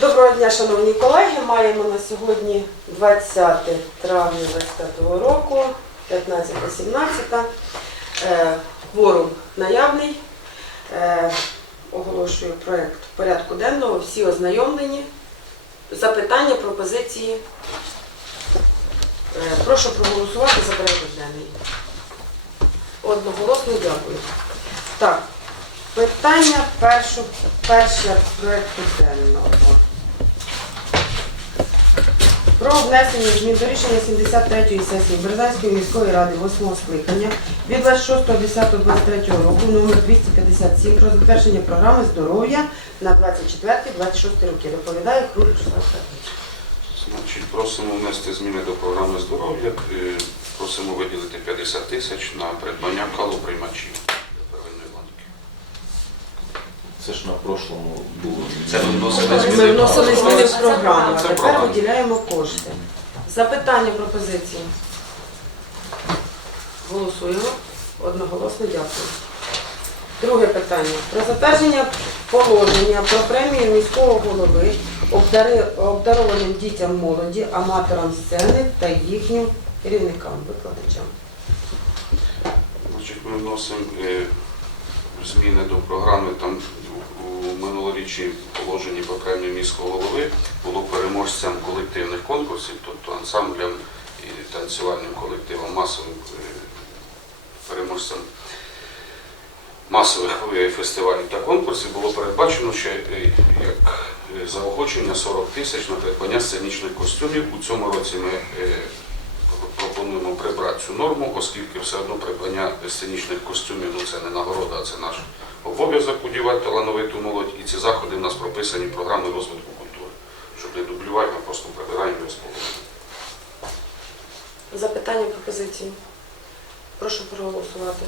Доброго дня, шановні колеги. Маємо на сьогодні 20 травня 2025 року, 15-17. Е, Кворум наявний. Е, Оголошую проєкт порядку денного. Всі ознайомлені. Запитання, пропозиції. Е, Прошу проголосувати за порядок денний. Одноголосно дякую. Так, питання перше, перше проєкту денного. Про внесення змін до рішення 73-ї сесії Березанської міської ради 8 скликання від 26.10.23 року номер 257 про затвердження програми здоров'я на 24-26 роки. Доповідає Круг Значить, просимо внести зміни до програми здоров'я. Е, Просимо виділити 50 тисяч на придбання калоприймачів. Це ж на прошлому було. Це ми вносили Ми зміни. вносили зміни в програму, а Це тепер програма. виділяємо кошти. Запитання, пропозиції. Голосуємо. Одноголосно дякую. Друге питання. Про затвердження положення про премію міського голови обдари- обдарованим дітям молоді, аматорам сцени та їхнім керівникам, викладачам. Значить, ми вносимо е, зміни до програми. Там у минулорічній положенні по премії міського голови було переможцям колективних конкурсів, тобто ансамблям і танцювальним колективам, масовим е, переможцям масових е, фестивалів та конкурсів було передбачено ще е, як заохочення 40 тисяч на придбання сценічних костюмів. У цьому році ми пропонуємо прибрати цю норму, оскільки все одно придбання сценічних костюмів ну це не нагорода, а це наш обов'язок удівати талановиту молодь. І ці заходи в нас прописані в програмі розвитку культури. Щоб не дублювати, ми просто прибираємо без положення. Запитання, пропозиції. Прошу проголосувати.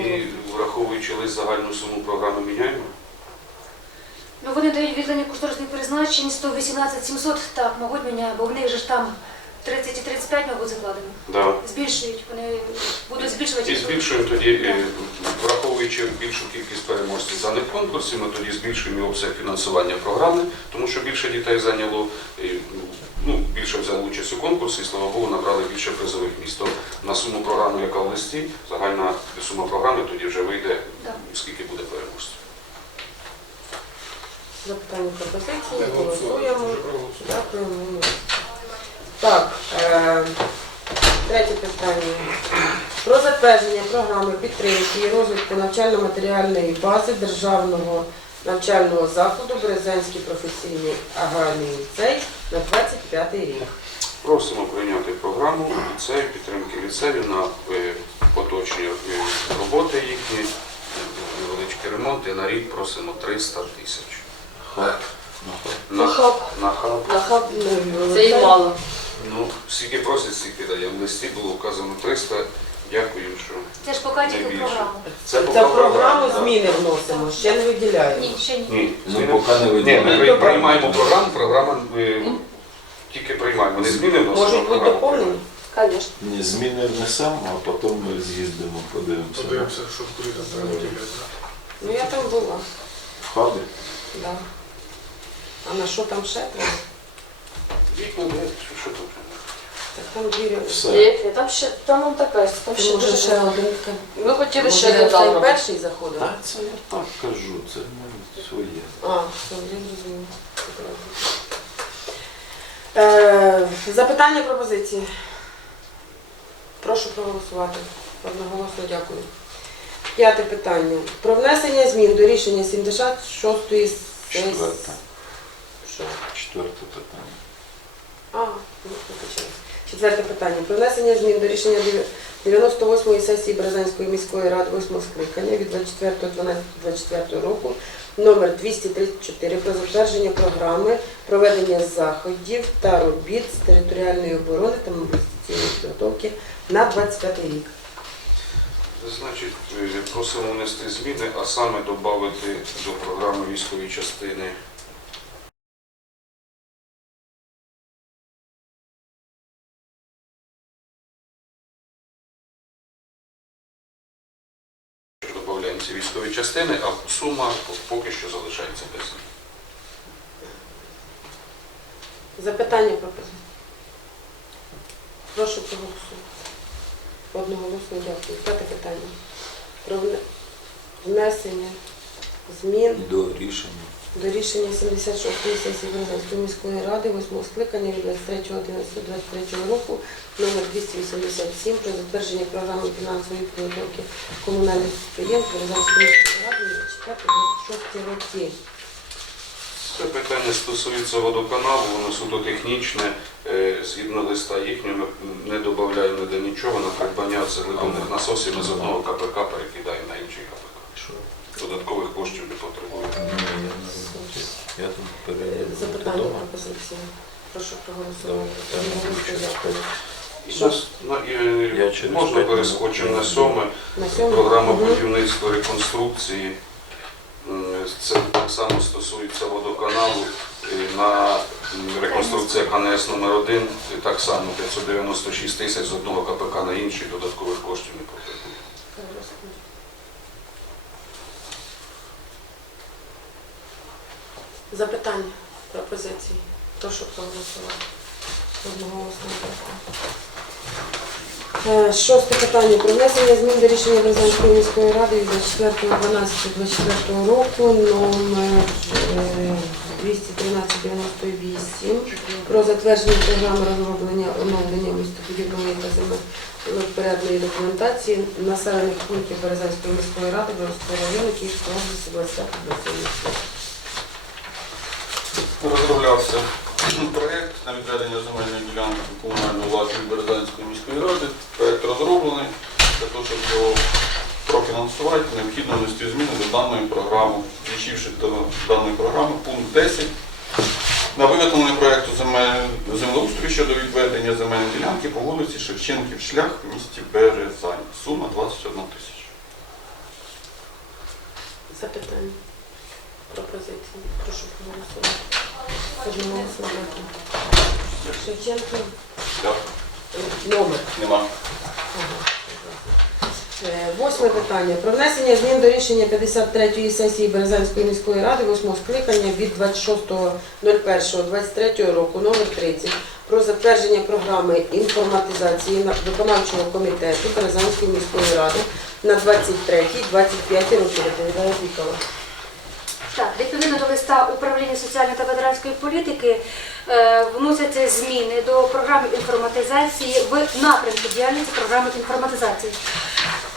І враховуючи лист загальну суму програми міняємо. Ну, вони дають віддані кошторисні призначення 118 700, так, мабуть, міняє, бо в них же ж там 30 і 35, мабуть, закладено. Да. Збільшують, вони будуть збільшувати. І збільшуємо тоді, е, враховуючи більшу кількість переможців даних конкурсів, ми тоді збільшуємо обсяг фінансування програми, тому що більше дітей зайняло, ну, більше взяли участь у конкурсі, і, слава Богу, набрали більше призових місць. На суму програми, яка в листі, загальна сума програми тоді вже вийде, Да. скільки буде переможців. Запитання пропозиції, голосуємо. Дякуємо. Так, е, третє питання. Про затвердження програми підтримки і розвитку навчально-матеріальної бази державного навчального закладу Березанський професійний аграрний ліцей на 25 рік. Просимо прийняти програму ліцею, підтримки ліцею на е, поточні е, роботи їхні, невеличкі ремонти. На рік просимо 300 тисяч. На, хаб. на хаб. На хаб ну, Це і мало. Ну, скільки просять, стільки даємо. В листі було вказано 300. Дякую, що Це ж поки тільки Найбільше. програма. Це поки в програму зміни вносимо, ще не виділяємо. Ні, ще ні. Ні, Ну, зміни- поки не Ні, ми виділяємо. при- приймаємо програму, програма е, тільки приймаємо. Не зміни вносимо. Можуть бути програму доповнені? Звісно. Ні, зміни внесемо, а потім ми з'їздимо, подивимося. Подивимося, що куди там треба тікати. Ну я там була, В хабі. да. А на що там ще треба? Вікна, де, що, там. Все. Є, Там ще там он така, там ще дуже ще багато. один Ми хотіли ще один робити. перший заходив? Так, це я так кажу, це своє. А, все, я зрозумів. Е, запитання пропозиції. Прошу проголосувати. Одноголосно дякую. П'яте питання. Про внесення змін до рішення 76-ї сесії. Четверте. Четверте питання. А, ну. Четверте питання. Про внесення змін до рішення 98-ї сесії Березанської міської ради 8 скликання від 24.12.24 року номер 234 про затвердження програми проведення заходів та робіт з територіальної оборони та мобілізаційної підготовки на 25 рік. Значить, е, просимо внести зміни, а саме додати до програми військової частини військові частини, а сума поки що залишається без змін. Запитання пропозиції. Прошу проголосувати. Одноголосно дякую. П'яте питання. Про внесення змін До рішення. До рішення 76-ї сесії Березанської міської ради 8 скликання від 23.11.23 року номер 287 про затвердження програми фінансової підготовки комунальних підприємств Березанської міської ради на 24-26 роки. Це питання стосується водоканалу, воно судотехнічне, Е, згідно листа їхнього, не додаємо ніде нічого, на придбання цеглинних насосів ми з одного КПК перекидаємо на інший КПК. Додаткових коштів не потребує. Я тут Е, перейду. Запитання, пропозиції. Прошу проголосувати. Одноголосно дякую. І нас- на- і, Я через можна п'ять перескочимо минут. на сьоме. На сьому Програма Мгм. будівництва реконструкції. М, Це так само стосується водоканалу. І На м, реконструкція КНС номер 1 так само 596 тисяч з одного КПК на інший, додаткових коштів не Запитання, пропозиції. Прошу проголосувати. Одноголосно. Е, Шосте питання про внесення змін до рішення Березанської міської ради від 24.12.24 року номер е, 21398 про затвердження програми розроблення оновлення містобудівної та землевпорядної документації населених пунктів Березанської міської ради Борозького району Київської області 20 року. Розроблявся проєкт на відведення земельної ділянки комунальної власної Березанської міської ради. Проєкт розроблений. Для того, щоб його профінансувати, необхідно внести зміни до даної програми, включивши до даної програми пункт 10 на виготовлення проєкту землеустрою щодо відведення земельної ділянки по вулиці Шевченків шлях в місті Березань. Сума 21 тисяча. Запитання. Пропозиції. Прошу проголосувати. Одноголосно дякую. Шевченко. Номер. Нема. Е, Восьме питання. Про внесення змін до рішення 53-ї сесії Березанської міської ради 8 скликання від 26.01.23 року номер 30 про затвердження програми інформатизації виконавчого комітету Березанської міської ради на 23-25 роки. Доповідає Вікова. Так, відповідно до листа управління соціальної та ветеранської політики е, вносяться зміни до програми інформатизації в напрямку діяльності програми інформатизації.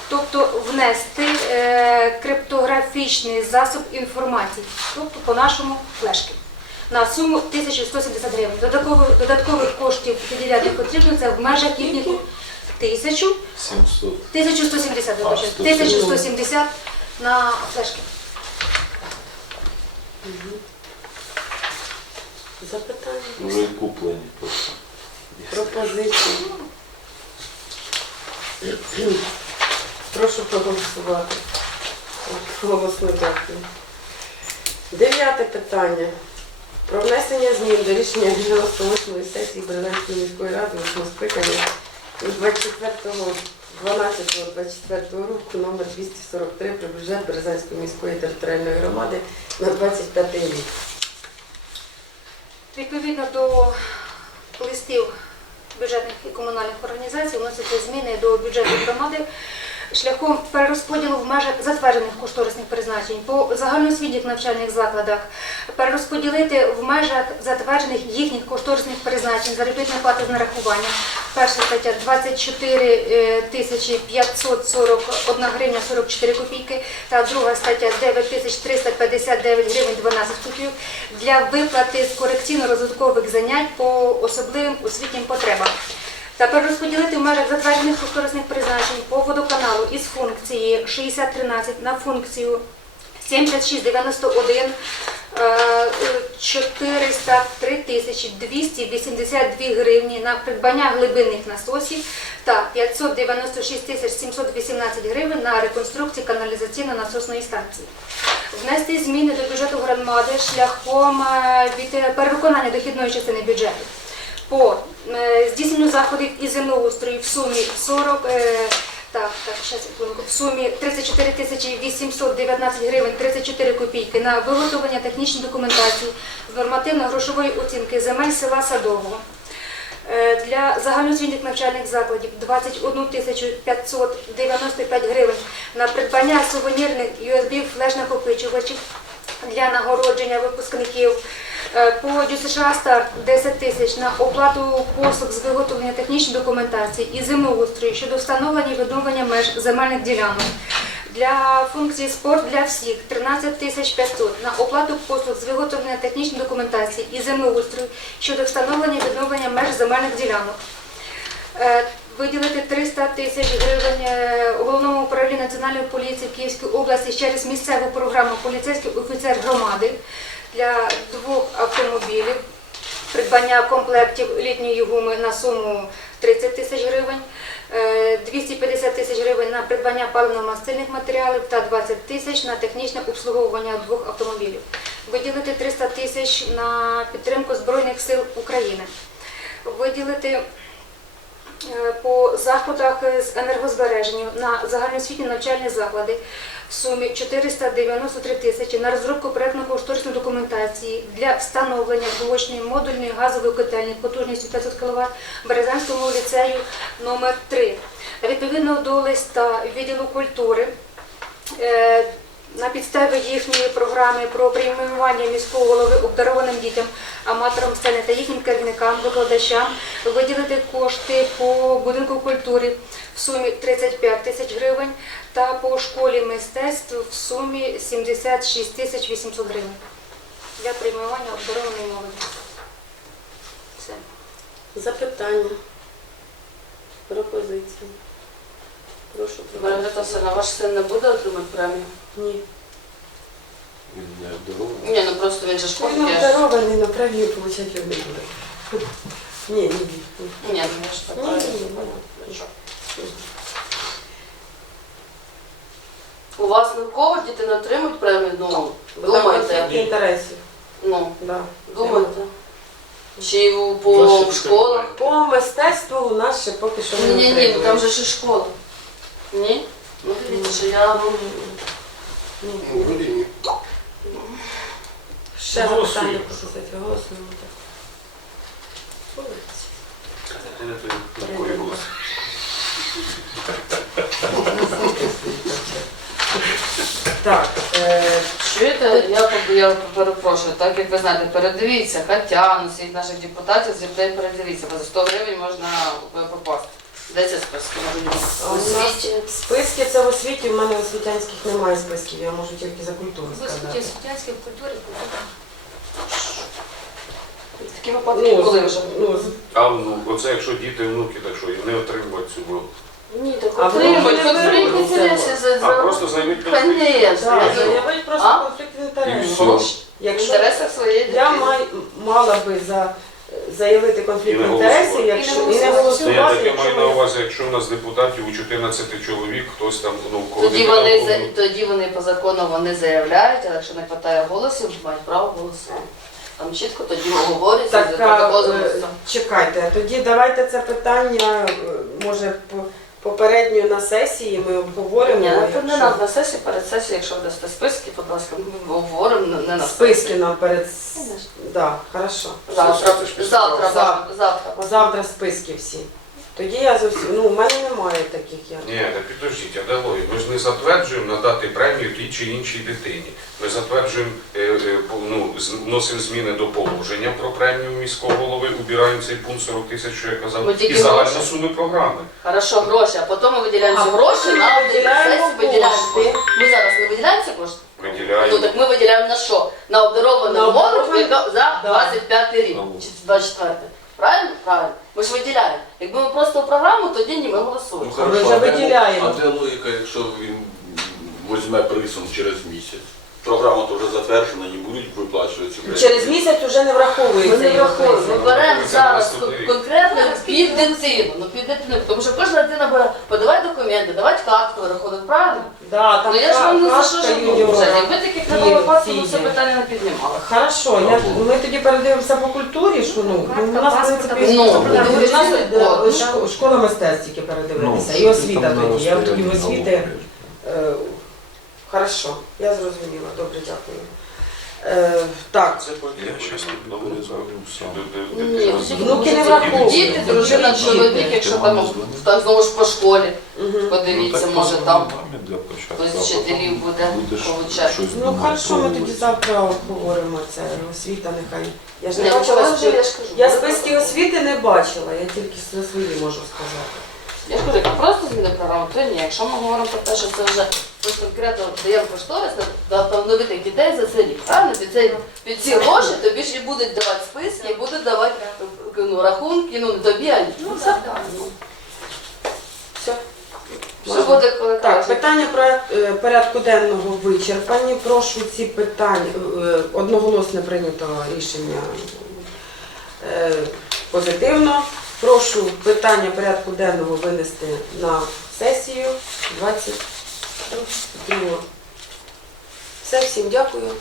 Тобто внести е, криптографічний засіб інформації, тобто по-нашому флешки. На суму 1170 гривень. Додаткових, додаткових коштів виділяти потрібно це в межах їхніх 1000 700. 1170, А, вибачте, 1170 на флешки. Запитання. Ну, Вже куплені просто. Пропозиції. Прошу проголосувати. Голосно дякую. Дев'яте питання. Про внесення змін до рішення 98-ї сесії Бернацької міської ради 8 скликання 24 року. 12.24 року номер 243 про бюджет Березанської міської територіальної громади на 25 рік. Відповідно до листів бюджетних і комунальних організацій вносяться зміни до бюджету громади шляхом перерозподілу в межах затверджених кошторисних призначень по загальноосвітніх навчальних закладах, перерозподілити в межах затверджених їхніх кошторисних призначень заробітної плати з нарахуванням. Перша стаття 24 е, тисячі 541 гривня 44 копійки та друга стаття 9 тисяч 359 гривень 12 копійок для виплати корекційно-розвиткових занять по особливим освітнім потребам. Та перерозподілити в межах затверджених кошторисних призначень по водоканалу із функції 6013 на функцію 7691 е, 403 тисячі 282 гривні на придбання глибинних насосів та 596 тисяч 718 гривень на реконструкцію каналізаційно-насосної станції. Внести зміни до бюджету громади шляхом е, е, перевиконання дохідної частини бюджету по е, здійсненню заходів із землеустрою в сумі 40 е, Так, так, ще. В сумі 34 тисячі 819 гривень 34 копійки на виготовлення технічної документації з нормативно-грошової оцінки земель села Садового. Е, Для загальноосвітніх навчальних закладів 21 тисячу 595 гривень на придбання сувенірних USB флеш-накопичувачів для нагородження випускників. Е, По ДЮСШ старт 10 тисяч на оплату послуг з виготовлення технічної документації і землеустрою щодо встановлення і відновлення меж земельних ділянок. Для функції спорт для всіх 13 тисяч 500 на оплату послуг з виготовлення технічної документації і землеустрою щодо встановлення і відновлення меж земельних ділянок. Е, Виділити 300 тисяч гривень е, головному управлінню національної поліції в Київській області через місцеву програму Поліцейський офіцер громади для двох автомобілів, придбання комплектів літньої гуми на суму 30 тисяч гривень, е, 250 тисяч гривень на придбання паливно-мастильних матеріалів та 20 тисяч на технічне обслуговування двох автомобілів. Виділити 300 тисяч на підтримку Збройних сил України. Виділити Е, по заходах з енергозбереження на загальноосвітні навчальні заклади в сумі 493 тисячі на розробку проєктно-кошторисної документації для встановлення блочної модульної газової котельні потужністю 500 кВт Березанському ліцею номер 3 Відповідно до листа відділу культури е, на підставі їхньої програми про прийменування міського голови обдарованим дітям, аматорам сцени та їхнім керівникам, викладачам виділити кошти по будинку культури в сумі 35 тисяч гривень та по школі мистецтв в сумі 76 тисяч 800 гривень для прийменування обдарованої молоді. Все. Запитання. Пропозиції. Прошу Маргарита. Васильівна, ваш син не буде отримати премію? Ні. Він не здоровий. Ні, ну просто він же ж Він ходить. обдарований, на премію отримати він не буде. Ні, ні, ні. Ні, ну я ж так Ні, ні, правильно. ні, ні. У вас нікого діти не отримують премію? Ну, Бо там інтересів. Ну, Да. думайте. Чи у- по школах? По мистецтву у нас ще поки що Ні, не ні, ні, отримують. там же ще школа. Ні? Ну дивіться, що я Ні. Ну, вроді ні. Ще Голосуємо. запитання пропозиції. Голосуємо. так. Так, е, Чуєте, я, поб- я перепрошую, так як ви знаєте, передивіться, Катяну, всіх наших депутатів, з людей передивіться, бо за 100 гривень можна е, попасти. Де ці списки? світі. списки це в освіті, в мене освітянських немає списків, я можу тільки за культуру сказати. Освітянській культурі. Такі випадки коли вже? ну, А ну, оце якщо діти, внуки, так що і не отримують цю бро- Ні, так А отримують, ви виберете? інтересів за... А просто заявити конфлікт. Конечно. так, я- заявить просто А? конфлікт І інтересів. все. Якщо інтересах своєї я дитини. май, мала би за, заявити конфлікт І не інтересів, голосувати. якщо І не і не голосувати. Ну, я голосувати, таке якщо маю на ми увазі, якщо у нас депутатів у 14 чоловік, хтось там, ну, в кого Тоді вони, за- тоді вони по закону вони заявляють, але якщо не вистачає голосів, мають право голосувати. Там чітко тоді оговорюється, Так, за протокол е, чекайте, тоді давайте це питання, е, може, по- попередньо на сесії ми обговоримо. Ні, не якщо- на, на сесії, перед сесією, якщо ви дасте списки, будь ласка, ми обговоримо не- не на Списки На нам перед... Да, хорошо. Завтра, завтра, завтра. завтра. Завтра списки всі. Тоді я зовсім, ну, у мене немає таких я. Ні, так підождіть, а де? Ми ж не затверджуємо надати премію тій чи іншій дитині. Ми затверджуємо, е, е, ну, вносимо зміни до положення про премію міського голови, убираємо цей пункт 40 тисяч, що я казав, тільки і загальну гроші. суми програми. Хорошо, гроші, а потім ми виділяємо ці гроші потім на ми виділяємо сесію виділяємо кошти. кошти. Ми зараз не виділяємо ці кошти? Ну Виділяємо. так ми виділяємо на що? На обдаровану На молодь обдаровану- яка- за Да. 25 рік, Ну. чи 24. Правильно? Правильно. Ми ж виділяємо. Якби ми просто в програму, тоді ні, ми Ну, голосуємо. Ми вже а де- виділяємо. А де логіка, якщо він візьме присун через місяць? програма то вже затверджена, і будуть виплачувати цю Через місяць вже не враховується. Ми не його враховуємо, ми пенсія. беремо Це зараз рік. конкретно під дитину, ну під дитину, тому що кожна дитина буде подавати документи, давати картку, рахунок, правильно? Да, там Ну я ж вам не за що вже. Якби таких не було ми це питання не піднімали. Хорошо, я, ми тоді передивимося по культурі, що ну, ну, у нас, в принципі, Ну, у нас е, о, шко- школа мистецтв тільки передивитися, і освіта тоді. Я тоді в освіти. Е, Хорошо, я зрозуміла. Добре, дякую. Е, так, Це Я щас сам. Ні, Внуки не враховують. Діти, дружина, чоловік, якщо там, там знову ж по школі, подивіться, Ну, може там хтось з вчителів буде получати. Ну, хорошо, ми тоді завтра обговоримо це. Освіта нехай. Я ж не ну, бачила, я списки освіти не бачила, я тільки на свої можу сказати. Я ж кажу, як просто зміни програми, то ні. Якщо ми говоримо про те, що це вже ми конкретно даємо кошторис на талановитих дітей за цей рік, правильно? Під, цей, під ці гроші тобі ж і будуть давати списки, і будуть давати ну, рахунки, ну не тобі, а ну, все. Ну, Все. Все буде Так, питання проект- е, порядку денного вичерпані. Прошу ці питання е, одноголосно прийнято рішення е, позитивно. Прошу питання порядку денного винести на сесію 22. Все, всім дякую.